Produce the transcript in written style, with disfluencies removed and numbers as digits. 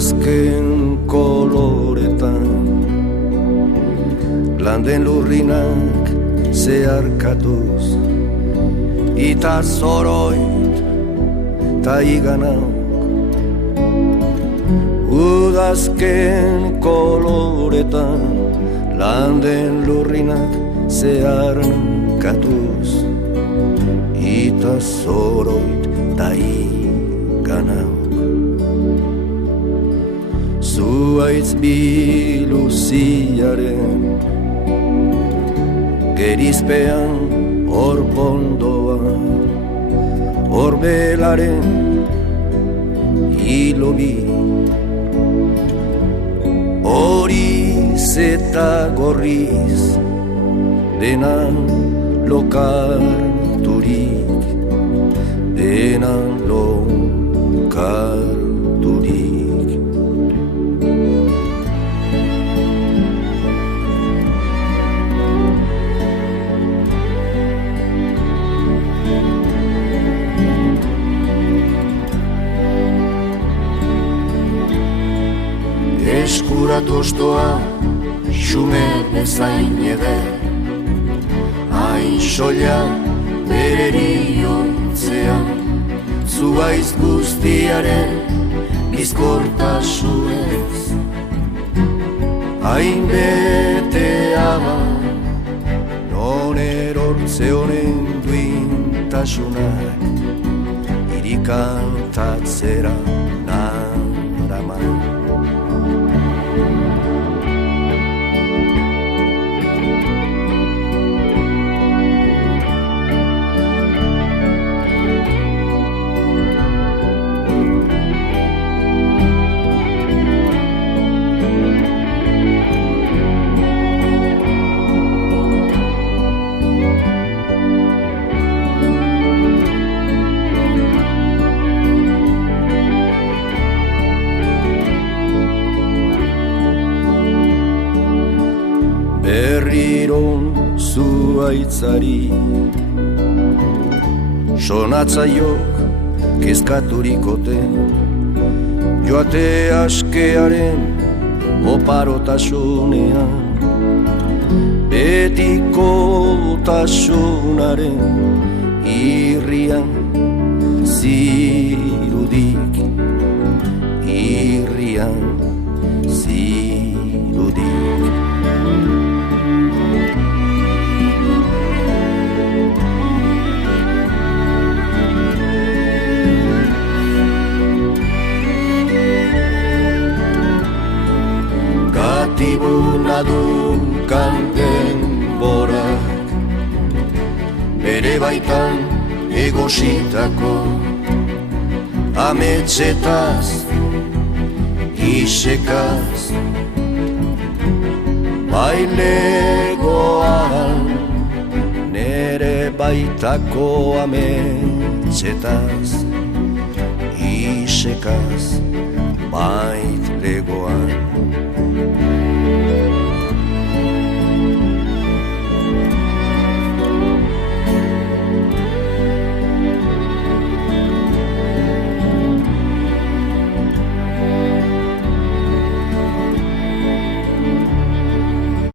Udazken koloretan landen lurrinak zeharkatuz ita zoroit ta iganauk Udazken koloretan landen lurrinak zeharkatuz ita zoroit ta iganauk Zuaitz biluziaren gerizpean orpondoa Orbelaren hilobi Horiz eta gorriz denan lokarturik Denan lokarturik Eskuratu ostoa, xume bezain eder Hain soila bereriotzean Zuaiz guztiaren bizkortasunez Hain betea non erortze honen duintasunak Irikantatzera naraman Berriron zuaitzari sonatzaiok kezkaturikoten joate askearen oparotasunean betikotasunaren irrian zirudik irrian zirudik Gatibuna dunkan denborak bere baitan egositako ametsetaz, isekaz bailegoan nere baitako ametsetaz, isekaz bailegoan